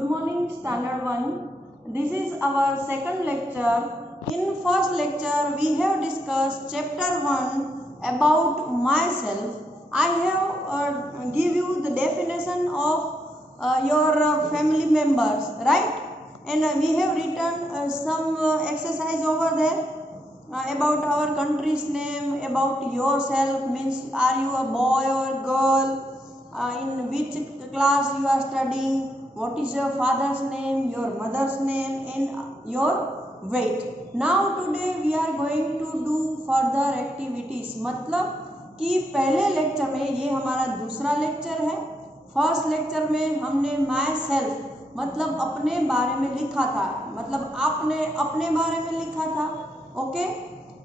Good morning, Standard 1. This is our second lecture. In first lecture, we have discussed chapter 1 about myself. I have give you the definition of your family members, right? And we have written some exercise over there about our country's name, about yourself, means are you a boy or girl, in which class you are studying, what is your father's name, your mother's name, and your weight. Now today we are going to do further activities. मतलब कि पहले lecture में, ये हमारा दूसरा lecture है, first lecture में हमने माई सेल्फ मतलब अपने बारे में लिखा था, मतलब आपने अपने बारे में लिखा था, ओके।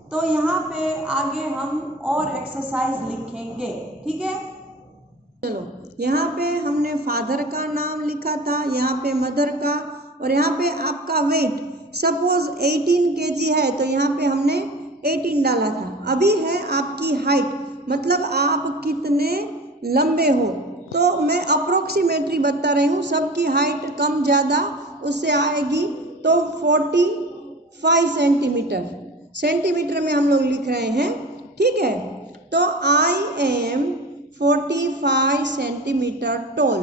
तो यहाँ पे आगे हम और एक्सरसाइज लिखेंगे, ठीक है। चलो, यहाँ पे हमने फादर का नाम लिखा था, यहाँ पे मदर का, और यहाँ पे आपका वेट सपोज 18 kg है तो यहाँ पे हमने 18 डाला था। अभी है आपकी हाइट, मतलब आप कितने लंबे हो, तो मैं अप्रोक्सीमेटली बता रही हूँ, सबकी हाइट कम ज़्यादा उससे आएगी, तो 45 सेंटीमीटर, सेंटीमीटर में हम लोग लिख रहे हैं, ठीक है। तो आई एम 45 सेंटीमीटर टॉल,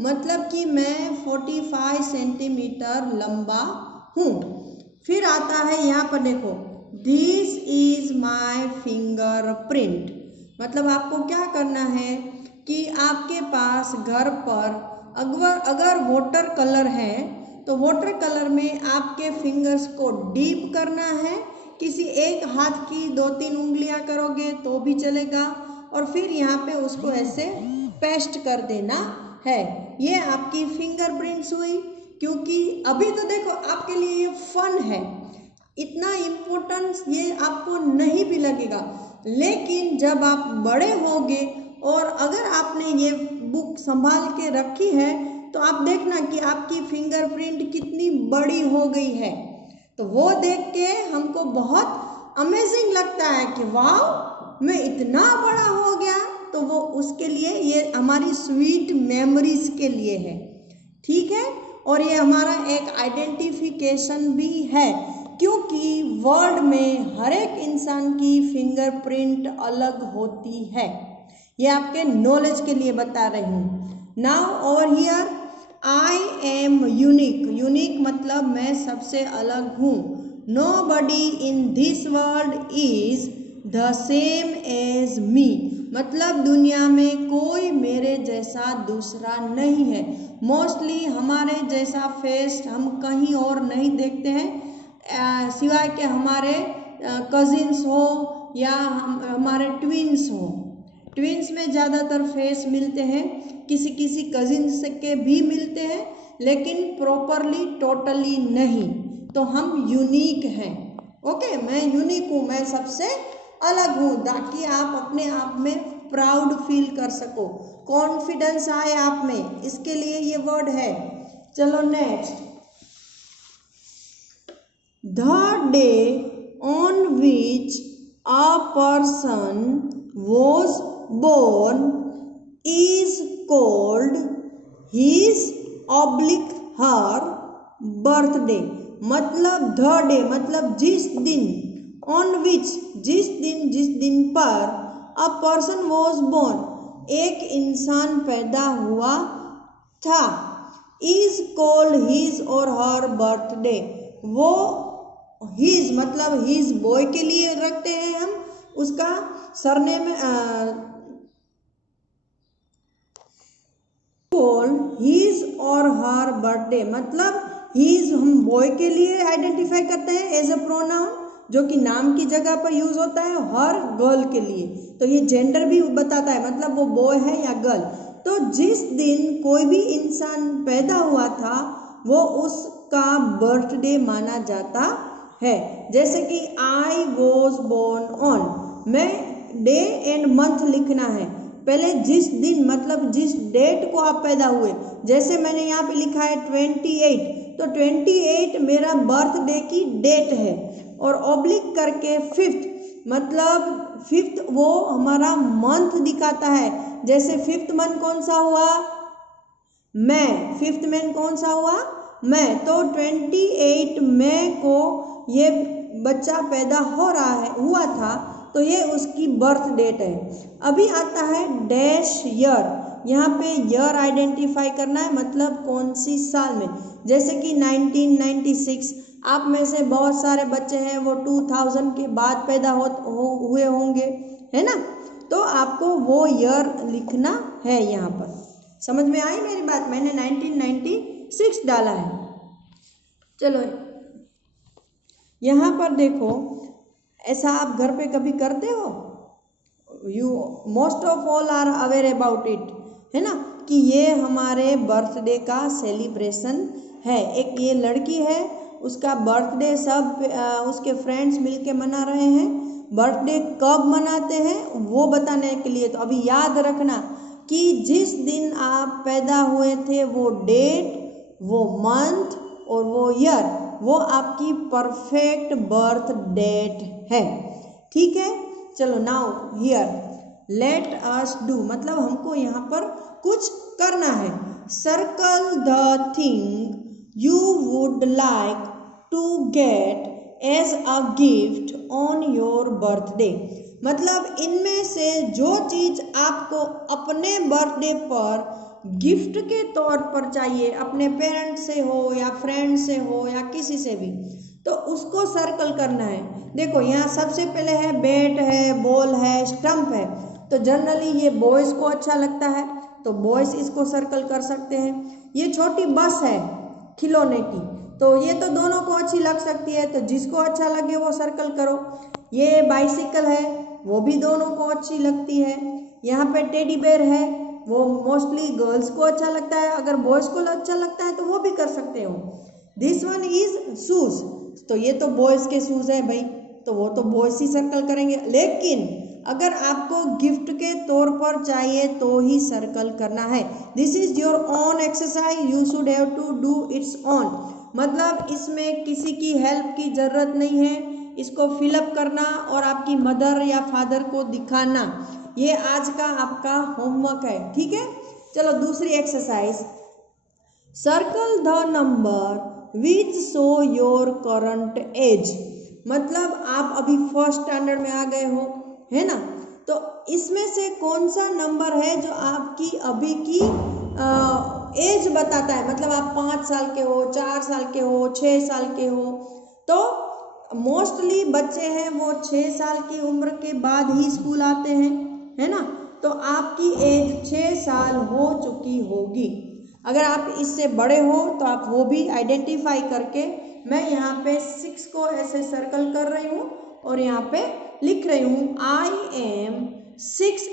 मतलब कि मैं 45 सेंटीमीटर लंबा हूँ। फिर आता है यहाँ पर देखो, this is my finger print, मतलब आपको क्या करना है कि आपके पास घर पर अगर वाटर कलर है तो वाटर कलर में आपके फिंगर्स को डीप करना है। किसी एक हाथ की 2-3 उंगलियां करोगे तो भी चलेगा, और फिर यहाँ पे उसको ऐसे पेस्ट कर देना है। ये आपकी फिंगरप्रिंट्स हुई, क्योंकि अभी तो देखो आपके लिए ये फन है, इतना इम्पोर्टेंस ये आपको नहीं भी लगेगा, लेकिन जब आप बड़े होगे और अगर आपने ये बुक संभाल के रखी है तो आप देखना कि आपकी फिंगरप्रिंट कितनी बड़ी हो गई है, तो वो देख के हमको बहुत अमेजिंग लगता है कि वाह मैं इतना बड़ा हो गया। तो वो उसके लिए, ये हमारी स्वीट मेमोरीज के लिए है, ठीक है। और ये हमारा एक आइडेंटिफिकेशन भी है, क्योंकि वर्ल्ड में हर एक इंसान की फिंगरप्रिंट अलग होती है। ये आपके नॉलेज के लिए बता रही हूँ। Now over here, I am unique, unique मतलब मैं सबसे अलग हूँ। Nobody in this world is the same as me, मतलब दुनिया में कोई मेरे जैसा दूसरा नहीं है। मोस्टली हमारे जैसा फेस हम कहीं और नहीं देखते हैं, सिवाय के हमारे कजिन्स हो या हमारे ट्विन्स हो। ट्विन्स में ज़्यादातर फेस मिलते हैं, किसी किसी कजिन्स के भी मिलते हैं, लेकिन प्रॉपरली टोटली नहीं। तो हम यूनिक हैं, ओके। मैं यूनिक हूँ, मैं सबसे अलग हूँ, ताकि आप अपने आप में प्राउड फील कर सको, कॉन्फिडेंस आए आप में, इसके लिए ये वर्ड है। चलो next, the day on which a person was born is called his oblique her birthday, मतलब द डे मतलब जिस दिन, ऑन विच जिस दिन पर, अ पर्सन वॉज बोर्न एक इंसान पैदा हुआ था, इज कॉल्ड हिज और हर बर्थडे, वो हिज मतलब हिज बॉय के लिए रखते हैं हम, उसका सरनेम हिज और हर बर्थडे, मतलब हिज हम बॉय के लिए आइडेंटिफाई करते हैं एज अ प्रोनाउन, जो कि नाम की जगह पर यूज होता है, हर गर्ल के लिए, तो ये जेंडर भी बताता है, मतलब वो बॉय है या गर्ल। तो जिस दिन कोई भी इंसान पैदा हुआ था वो उसका बर्थडे माना जाता है। जैसे कि आई वॉज बोर्न ऑन, मैं डे एंड मंथ लिखना है, पहले जिस दिन मतलब जिस डेट को आप पैदा हुए, जैसे मैंने यहाँ पे लिखा है 28, तो 28 मेरा बर्थडे की डेट है, और ऑब्लिक करके 5th मतलब 5th वो हमारा मंथ दिखाता है। जैसे 5th मंथ कौन सा हुआ, मैं, फिफ्थ मैन कौन सा हुआ? मैं। तो 28 मई को ये बच्चा पैदा हो रहा है, हुआ था, तो ये उसकी बर्थ डेट है। अभी आता है डैश ईयर, यहाँ पे ईयर आइडेंटिफाई करना है, मतलब कौन सी साल में। जैसे कि 1996, आप में से बहुत सारे बच्चे हैं वो 2000 के बाद पैदा हुए होंगे, है ना। तो आपको वो ईयर लिखना है यहाँ पर। समझ में आई मेरी बात? मैंने 1996 डाला है। चलो यहाँ पर देखो, ऐसा आप घर पे कभी करते हो? You most of all are aware about it, है ना, कि ये हमारे बर्थडे का सेलिब्रेशन है। एक ये लड़की है, उसका बर्थडे सब उसके फ्रेंड्स मिलके मना रहे हैं। बर्थडे कब मनाते हैं वो बताने के लिए, तो अभी याद रखना कि जिस दिन आप पैदा हुए थे वो डेट, वो मंथ और वो ईयर, वो आपकी परफेक्ट बर्थ डेट है। ठीक है, चलो now here let us do, मतलब हमको यहाँ पर कुछ करना है। Circle the thing you would like to get as a gift on your birthday, मतलब इनमें से जो चीज आपको अपने बर्थडे पर गिफ्ट के तौर पर चाहिए, अपने पेरेंट्स से हो या फ्रेंड से हो या किसी से भी, तो उसको सर्कल करना है। देखो यहाँ सबसे पहले है बैट है, बॉल है, स्टंप है। तो जनरली ये बॉयज़ को अच्छा लगता है, तो बॉयज़ इसको सर्कल कर सकते हैं। ये छोटी बस है खिलौने की, तो ये तो दोनों को अच्छी लग सकती है, तो जिसको अच्छा लगे वो सर्कल करो। ये बाइसिकल है, वो भी दोनों को अच्छी लगती है। यहाँ पे टेडी बेयर है, वो मोस्टली गर्ल्स को अच्छा लगता है, अगर बॉयज़ को अच्छा लगता है तो वो भी कर सकते हो। दिस वन इज शूज़, तो ये तो बॉयज़ के शूज़ है भाई, तो वो तो बॉयज़ ही सर्कल करेंगे। लेकिन अगर आपको गिफ्ट के तौर पर चाहिए तो ही सर्कल करना है। This is your own exercise, you should have to do its own, मतलब इसमें किसी की हेल्प की ज़रूरत नहीं है। इसको फिलअप करना और आपकी मदर या फादर को दिखाना, ये आज का आपका होमवर्क है। ठीक है, चलो दूसरी exercise, circle the number which show your current age, मतलब आप अभी फर्स्ट स्टैंडर्ड में आ गए हो, है ना, तो इसमें से कौन सा नंबर है जो आपकी अभी की एज बताता है, मतलब आप 5 साल के हो, 4 साल के हो, 6 साल के हो। तो मोस्टली बच्चे हैं वो 6 साल की उम्र के बाद ही स्कूल आते हैं, है ना, तो आपकी एज 6 साल हो चुकी होगी। अगर आप इससे बड़े हो तो आप वो भी आइडेंटिफाई करके, मैं यहाँ पे 6 को ऐसे सर्कल कर रही हूँ और यहाँ पे लिख रही हूँ आई एम 6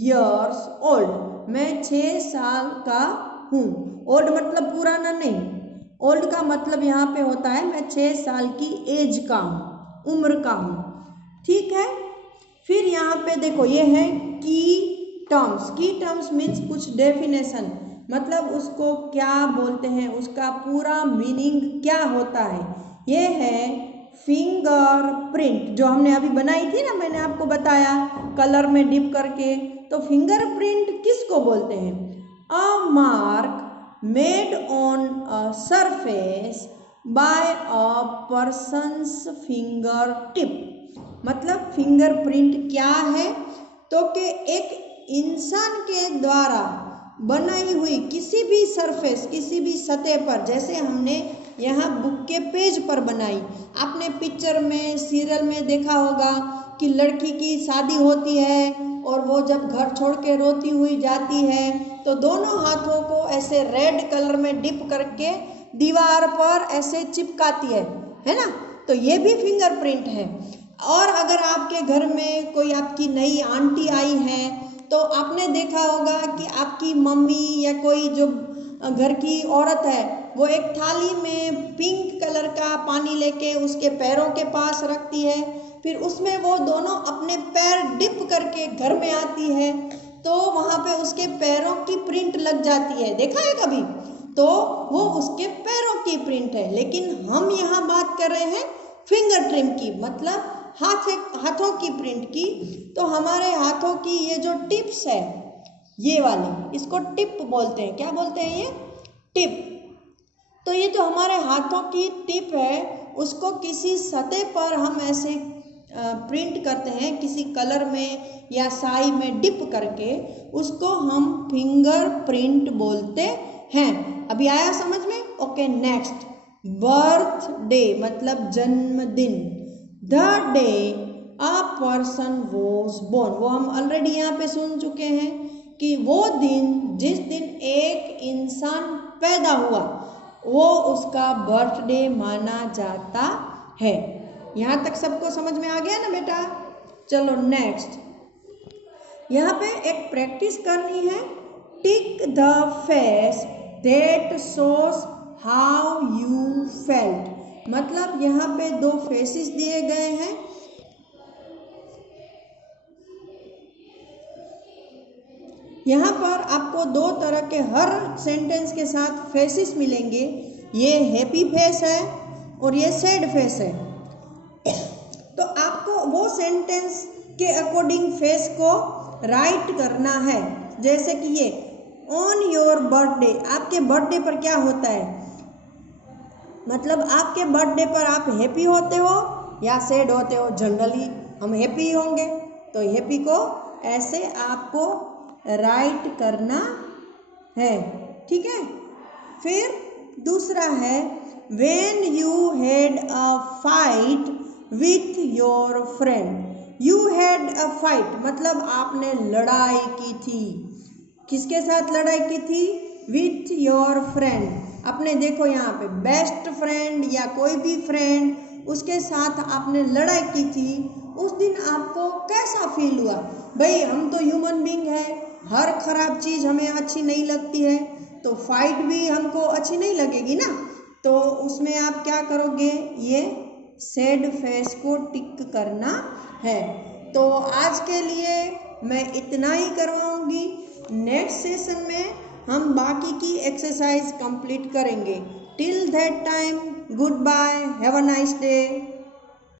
years ओल्ड, मैं 6 साल का हूँ। ओल्ड मतलब पुराना नहीं, ओल्ड का मतलब यहाँ पे होता है मैं 6 साल की एज का हूँ, उम्र का हूँ। ठीक है, फिर यहाँ पे देखो ये है की टर्म्स। की टर्म्स मीन्स कुछ डेफिनेशन, मतलब उसको क्या बोलते हैं, उसका पूरा मीनिंग क्या होता है। ये है फिंगर प्रिंट, जो हमने अभी बनाई थी ना, मैंने आपको बताया कलर में डिप करके। तो फिंगर प्रिंट किसको बोलते हैं? A mark made on a surface by a persons finger tip, मतलब फिंगर प्रिंट क्या है, तो कि एक इंसान के द्वारा बनाई हुई किसी भी सरफेस, किसी भी सतह पर, जैसे हमने यहाँ बुक के पेज पर बनाई। आपने पिक्चर में, सीरियल में देखा होगा कि लड़की की शादी होती है और वो जब घर छोड़ के रोती हुई जाती है तो दोनों हाथों को ऐसे रेड कलर में डिप करके दीवार पर ऐसे चिपकाती है ना, तो ये भी फिंगरप्रिंट है। और अगर आपके घर में कोई आपकी नई आंटी आई है तो आपने देखा होगा कि आपकी मम्मी या कोई जो घर की औरत है वो एक थाली में पिंक कलर का पानी लेके उसके पैरों के पास रखती है, फिर उसमें वो दोनों अपने पैर डिप करके घर में आती है, तो वहाँ पे उसके पैरों की प्रिंट लग जाती है। देखा है कभी? तो वो उसके पैरों की प्रिंट है। लेकिन हम यहाँ बात कर रहे हैं फिंगर ट्रिम की, मतलब हाथों की प्रिंट की। तो हमारे हाथों की ये जो टिप्स है ये वाली, इसको टिप बोलते हैं। क्या बोलते हैं? ये टिप। तो ये जो हमारे हाथों की टिप है उसको किसी सतह पर हम ऐसे प्रिंट करते हैं किसी कलर में या स्याही में डिप करके, उसको हम फिंगर प्रिंट बोलते हैं। अभी आया समझ में? ओके, नेक्स्ट, बर्थडे मतलब जन्मदिन। The day a person was born, वो हम ऑलरेडी यहाँ पे सुन चुके हैं कि वो दिन जिस दिन एक इंसान पैदा हुआ वो उसका बर्थडे माना जाता है। यहाँ तक सबको समझ में आ गया ना बेटा? चलो नेक्स्ट, यहाँ पे एक प्रैक्टिस करनी है। Tick the face that shows how you felt, मतलब यहाँ पे दो फेसेस दिए गए हैं। यहाँ पर आपको दो तरह के हर सेंटेंस के साथ फेसेस मिलेंगे। ये हैप्पी फेस है और ये सैड फेस है। तो आपको वो सेंटेंस के अकॉर्डिंग फेस को राइट करना है। जैसे कि ये ऑन योर बर्थडे, आपके बर्थडे पर क्या होता है? मतलब आपके बर्थडे पर आप हैप्पी होते हो या सैड होते हो? जनरली हम हैप्पी होंगे, तो हैप्पी को ऐसे आपको राइट करना है, ठीक है। फिर दूसरा है when you had a fight with your friend. You had a fight मतलब आपने लड़ाई की थी। किसके साथ लड़ाई की थी? With your friend. अपने देखो यहाँ पे बेस्ट फ्रेंड या कोई भी फ्रेंड, उसके साथ आपने लड़ाई की थी। उस दिन आपको कैसा फील हुआ? भाई हम तो ह्यूमन बीइंग है, हर खराब चीज़ हमें अच्छी नहीं लगती है, तो फाइट भी हमको अच्छी नहीं लगेगी ना। तो उसमें आप क्या करोगे? ये सैड फेस को टिक करना है। तो आज के लिए मैं इतना ही करवाऊंगी। नेक्स्ट सेशन में हम बाकी की एक्सरसाइज कंप्लीट करेंगे। Till that time good bye, have a nice day.